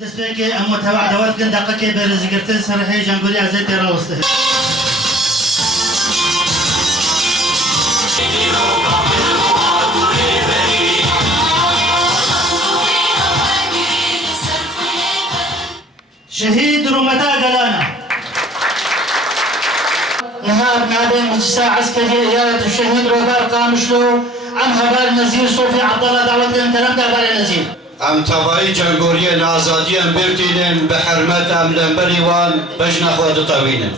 دەستپێکی ئەم متەبەعدەوەت گەندەقەکەی بەرزگرتن سەرهەی ژەنگۆری ئازای تێڕەوەستە. شهيد رومتا قلانا إيهاب نادي مجلسة عسكرية إيادة الشهيد روبار قامشلو عم هبال نزير صوفي عبد الله دعوت لهم كلام دابال نزير ام تبعی جنگوریان آزادیان برتینن به حرمت ام لنبریوان بجن خود طوینن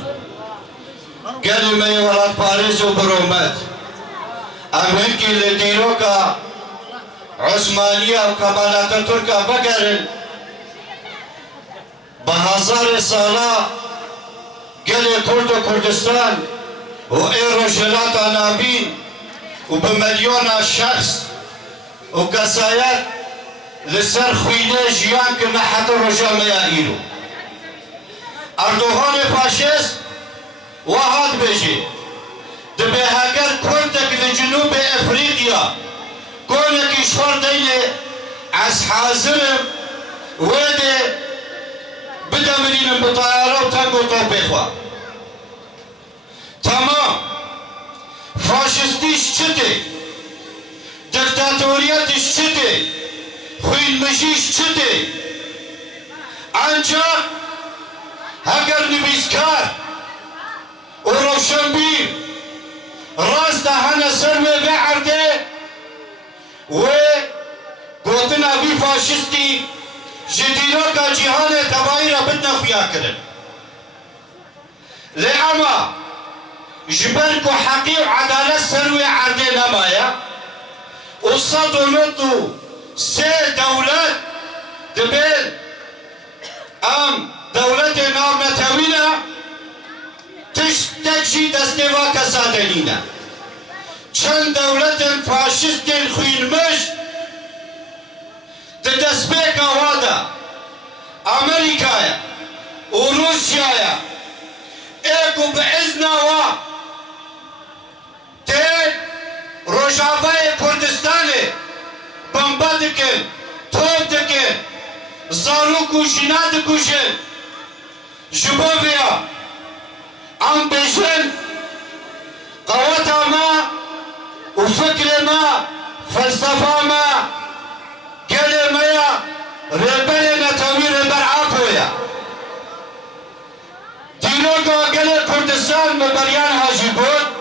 کلمه ولاد پاریس و برومت ام هنکی لدیروکا عثمانیه و کمالات ترکا بگرن به هزار ساله گل کرد و کردستان و ایرو جلات آنابین و به میلیون شخص و کسایت لسر خوینه جیان که محط رجا میائیرو اردوغان فاشیست وهاد بجی دبی هاگر کردک لجنوب افریقیا کونک اشوار دینه از حاضرم ویده بدمرینم بطایره و تنگ و طوبه خواه تمام فاشیستیش چته دیکتاتوریتش چته خوین مشیش چته انجا هگر نویسکار و روشنبیر راست هنه سرمه بعرده و گوتن اوی فاشستی جدیروکا جیهان تبایی را بدنا خویا کرن لعما جبرکو حقی و عدالت سروی عرده نمایا و صد و نطو سه دولت دبل ام دولت نام نتوینا تشتكشي دستوا كسادنينا چند دولت فاشست خوين مش تدسبك وادا امريكا وروسيا ايكو باذنا وا تي روجاوي كردستاني بمبا دکن توب دکن زارو کشینا دکشن جبا بیا ام بشن قوات ما و فکر ما فلسفه ما گل میا ربر نتوی ربر عفویا دیروگا گل کردستان مبریان حاجی بود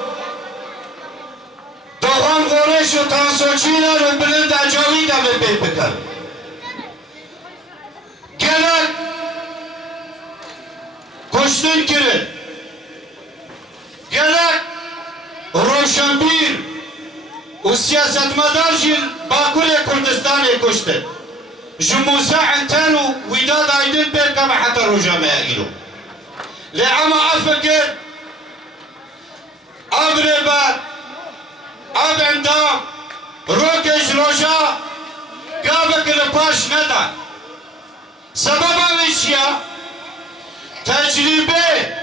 دوام غورش و تانسوچینا رو بلند اجاوی دمه بی بکر گلک کشتن کرد گلک روشنبیر و سیاستمدار جیل باکول کردستان کشتن جموسا عنتان و ویداد آیدن بیر کم حتی روژا میگیرو لعما افکر ابر بار اب اندام روکش روشا گابک لپاش ندن سبب اویشیا تجربه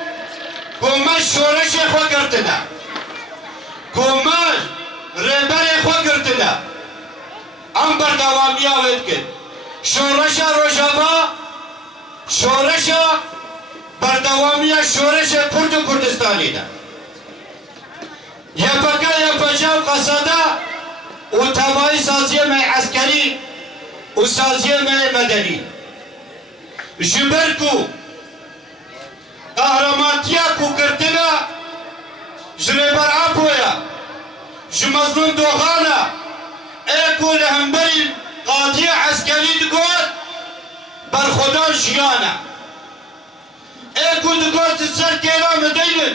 گمش شورش خواه کرتنا گمش ربر خواه کرتنا ام بردوامی آوید کن شورش روشاوا شورش بردوامی شورش کرد و کردستانی دا یپکا یپجاو قصدا و تبایی سازیه میں عسکری و سازیه میں مدنی جبرکو قهرمانتیا کو کرتنا جریبر آپویا جمظلوم دوغانا ایکو لهمبری قاضی عسکری دگوت بر خدا جیانا ایکو دگوت سر کیلا مدینن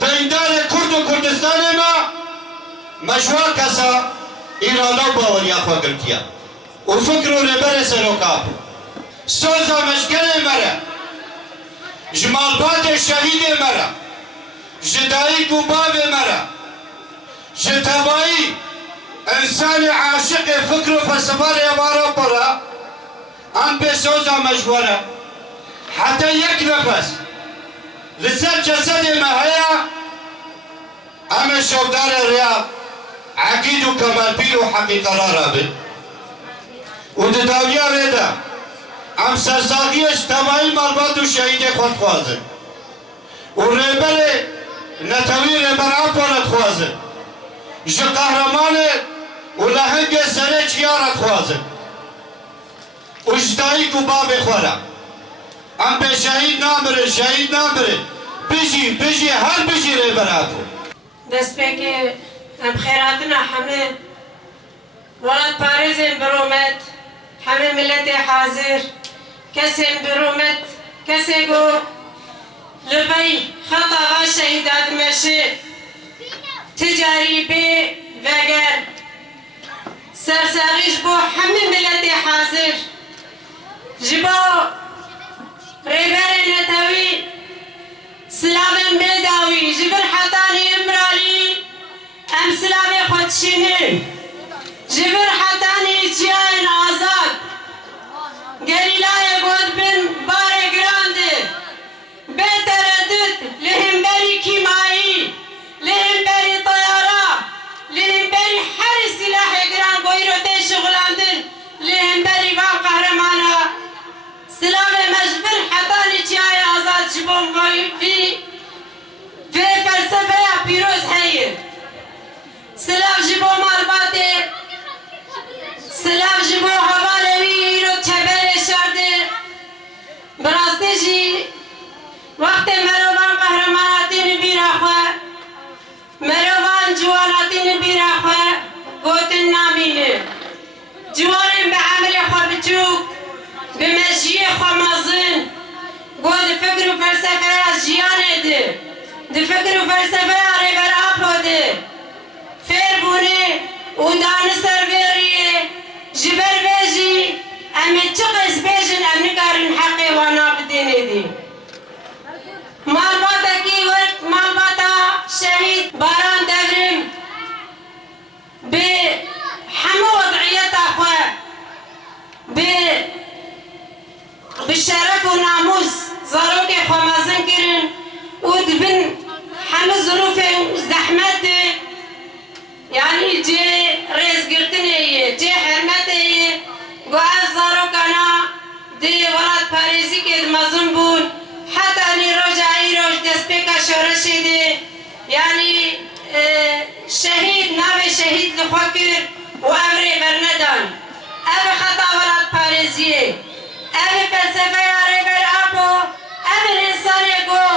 دیندار کرد و کردستان ما مشوا کسا ایرادا و باوریا خواه گرتیا و فکر و ربر سروکاب سوزا مشکل مرا جمالبات شهید مرا جدائی گوباب مرا جتبایی انسان عاشق فکر و فلسفه ریوارا پرا ام به سوزا مشوره حتی یک نفس لسر جسد مهیا ام شودار ریا عقید و کمال بیر و حقیق قرار بید و داویا لیده ام سرساقیش تمامی مالبات و شهید خود خوازن و ریبر نتوی ریبر آپانت خوازن جه قهرمان و لحنگ سره چیارت خوازن و جدایی کو باب خورا ام به شهید نامره بجی هر بجی ریبر آپو دست که ام خیراتنا همه ولد پارزین برومت همه ملت حاضر کسی برومت کسی گو لبی خطا و شهیدات مشه تجاری بی وگر سرساغیش بو همه ملت حاضر جبو ریبر نتوی سلام بداوی جبر حتانی امرالی ام سلام خودشینه جبر حتانی جیان آزاد گریلای گود بن بار گرانده بتردد لهم بری کیمایی لهم بری طیارا لهم بری هر سلاح گران گویرو تی شغلاندن لهم بری وام قهرمانا سلام مجبر حتانی جیان آزاد جبون گوی في فلسفة بيروز هي سلاح جبو مالباتي سلاح جبو حوالوي رو تبر شرده براستجي وقت مروان قهرماناتي نبير اخوة مروان جواناتي نبير اخوة قوت النامينه جوان بعمل اخوة بتوك بمجيه اخوة مازن قوت فكر وفلسفة جيانه ده د فکر و فلسفه ریبر آپو ده فیر بونه و دان سرویریه جبر بیجی امی چقیز بیجن ام نکارن حقی وانا بدینه دی مالباتا کی ورک مالباتا شهید باران دورم به همه وضعیت اخوه به شرف و ناموس زاروک خوامازن کرن و دبن همه ظروف زحمت یعنی جه ریز گرتنه جه حرمته گوه زارو کنا دی ولاد پاریزی که مظلوم بون حتی نی روز ای روز دست پیکا شورشه دی یعنی شهید نام شهید لخوکر و امری برندان او خطا ولاد پاریزیه او فلسفه یاری بر آپو او انسانی گو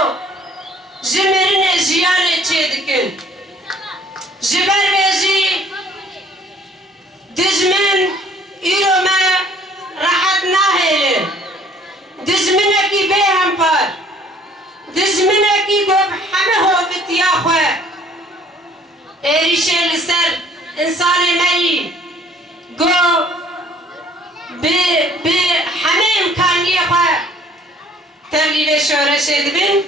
جمرین جیان چه دکن جبر بیجی دجمن ایرو ما راحت نهیله دجمنکی به هم پر دجمنکی گوب همه هوفت یا خواه ایریشه لسر انسان منی گو به همه امکانی خواه تبلیل شورشه دبن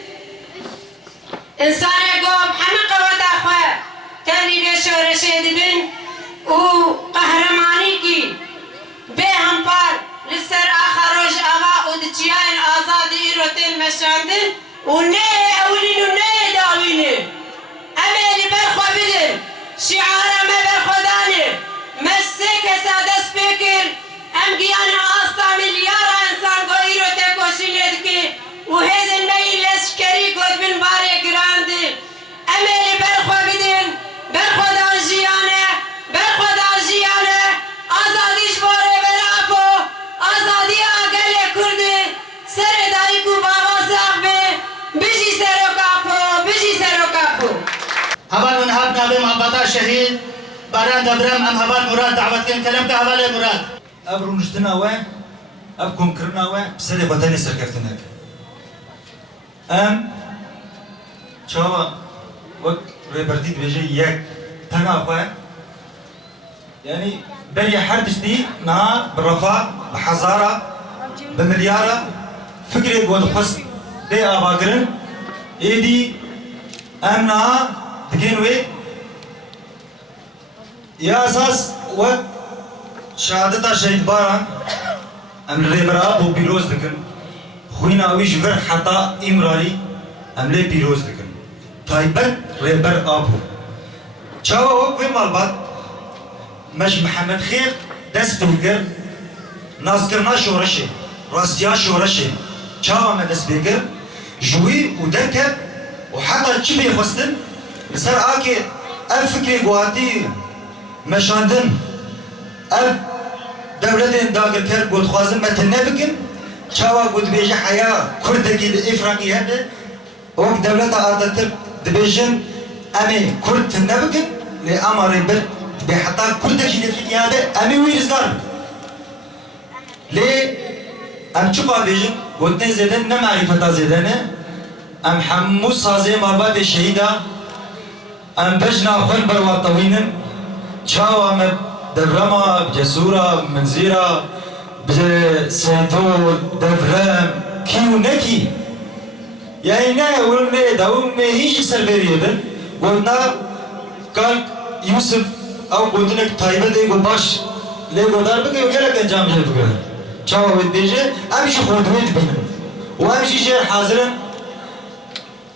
انسان گوب همه قوت اخواه تبلیل شورشه دبن و قهرمانی کی به هم پر لسر آخروش آقا و دچیان آزادی رو تن مشاندن و نه اولین و نه داوینه امیلی برخوا بدن شعارم برخودانه مسته کسا دست بکر ام گیان آستا میلیار انسان گوی رو تکوشی لید که و هزن میل لشکری گود بن باره گرانده امیلی برخوا بدن برخودان جیانه برخودان جیانه آزادیش باره بلاپو آزادی آگل کرده سر دایکو بابا صاحبه بجی سرو کاپو هبال من هاب نابي محبطة شهيد باران دبرم ام هبال مراد دعوت كن كلام كهبال مراد ابرو نشتنا وين ابكم كرنا وين بسالي وطني سركفتناك ام شوا وقت ريبرتيت بيجي يك تنا وين يعني بري حربش دي نا برفا بحزارة بمليارة فكرة قول خص دي اباقرن ايدي امنا دكين وي يا اساس وقت شهادتا شهيد باران ام ريبر ابو بيروز دكن خوينا اويش فر حتى امرالي ام لي بيروز دكن تايبت ريبر ابو شاوا وقت في مالبات مش محمد خير دست وكر ناس كرنا شورشي راستیا شورشه چاوا من دست بگر جوی و درکب و حتی چی بیخواستن بسر آکه اف فکر گواتی مشاندن اف دولت داگر کر گود خوازن متن نبکن چاوا گود بیجه حیا کردگی افراقی هده وقت دولت آدتر دبیجن امی کرد نبکن لی اماری بر به حتی کردگی افراقی هده امی ویرزگار لی ام چوبا بیجن گودن زدن نه معرفتا زدنه ام حمو سازه مربات شهیده ام بجنا خل برواطوینن چاوا ام درما بجسورة منزيرة بسيتول دفرام كيو نكي يعني نا ولنا داوم ما هيش سربيريدن قلنا قال يوسف او قلنا طيبة دي قل باش ليه قدار بقى وقالك انجام جاي بقى چاوا بيجي امشي خودويت بينهم وامشي جاي حاضرا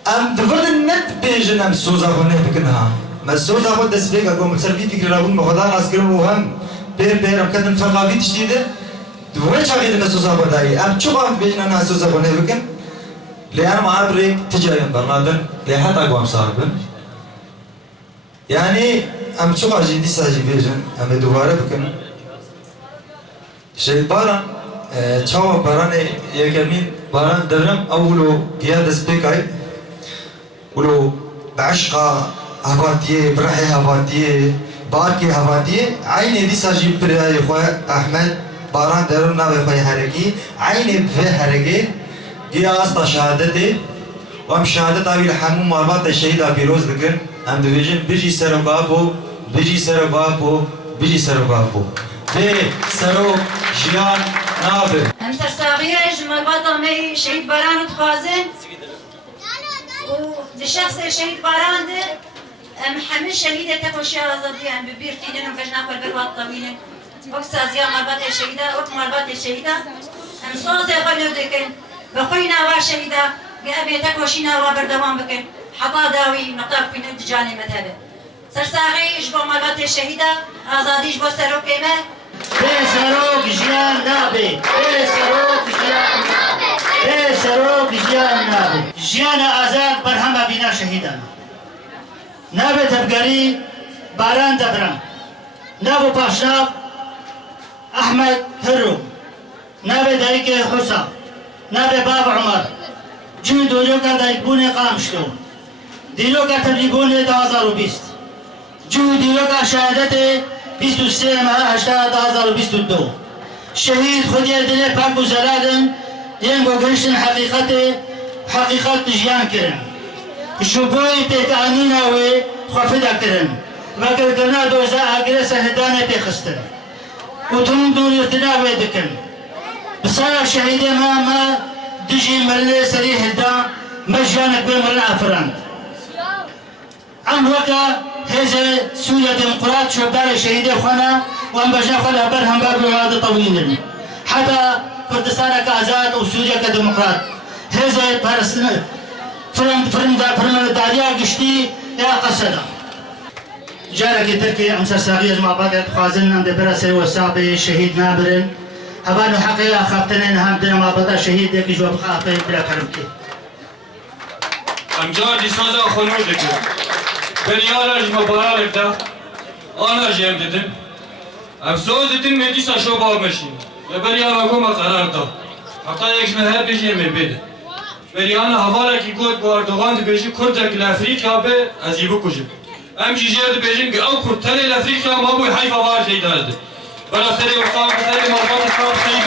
ام دفردن نت بيجن ام سوزا خونه بكنها ما سوزا خود دست بيك اقوم سرفي فكر رابون مخدان اسكرم وهم بير ام كدن ثقافي تشتيده دوه چاقيد ما سوزا خود داي ام چوبا بيجن انا سوزا خونه بكن لأن ما عبرك تجاين برنادن لحتى اقوام صاربن يعني ام چوبا جندي ساجي بيجن ام دوباره بكن شيء باران چاوا باران يكمين باران درم اولو قياد سبيكاي ولو بعشقة هفاتية برحي هفاتية باركي هفاتية عيني دي ساجي بريا خويا أحمد باران درنا بخويا حركي عيني بفي حركي دي أسطى شهادتي وام شهادت أبي الحموم مربات الشهيد أبي روز ذكر أم دفيجن بيجي سرو بابو بيجي سرو بابو بيجي سرو بابو بي سرو جيان نابر هم تستاغيه مربات أمي شهيد باران وتخازن ودشخص شهيد باران ده محمد شهيدة تكوشي آزادي هم ببير تيدن وفجنا قل بالوقت طويلة وقت سازيا مربات الشهيدة وقت مربات الشهيدة هم صوزي خلو دكن بخوينا وشهيدة قابي تكوشينا وبردوان بكن حطا داوي مطاق في ندجاني مذهبه سرساغي إجبو مربات الشهيدة آزادي إجبو سرو كيمة سروق جيان نابي سروق جيان نابي سروق جيان نابي جيان آزاد برهما بنا شهيدا نابي تبقري باران دبرم نابو باشناف أحمد هرو نابي دايك حسا نابي باب عمر جو دولوكا دايكبوني قامشتو ديلوكا تبليبوني 2020 جو ديلوكا شهادتي 23 ماه 2022 شهيد خودی دل پاک و زلادن ینگو گرشتن حقیقت جیان کرن شبوی پیتانینا و خفده کرن مگر کرنا دوزا آگرس هدانه پیخستن و تون دون ارتداوی دکن بسارا شهید ما دجی مرلی سری هدان مجانک بمرن افراند عم وكا هذا سوريا ديمقراط شبدار الشهيد اخوانا وان بجنا خلها برهم باب هذا طويل حتى كردستان كازاد وسوريا كديمقراط هذا فلسطين فرن داريا قشتي يا قصدا جارك تركي امسر صغير مع بعض خازن عند برس وسابي شهيد نابرن هبانو حقيقه خافتنين هم دنا مع بعض شهيد يك جواب خافين بلا كرمكي امجاد سازا خنود دكتور بريالاج مبارك ده انا جيم dedim افسوس dedim medisa şo bağmışım ya بريالا كوما قرار ده hatta ekme her bir şey mi bedi بريانا havala ki god bu Erdoğan de beji Kurdek Afrika be azibu kujib am jijer de bejin ki au Kurd tele Afrika ma bu hayfa var şey derdi bana seri ve sağ seri marbat sağ şey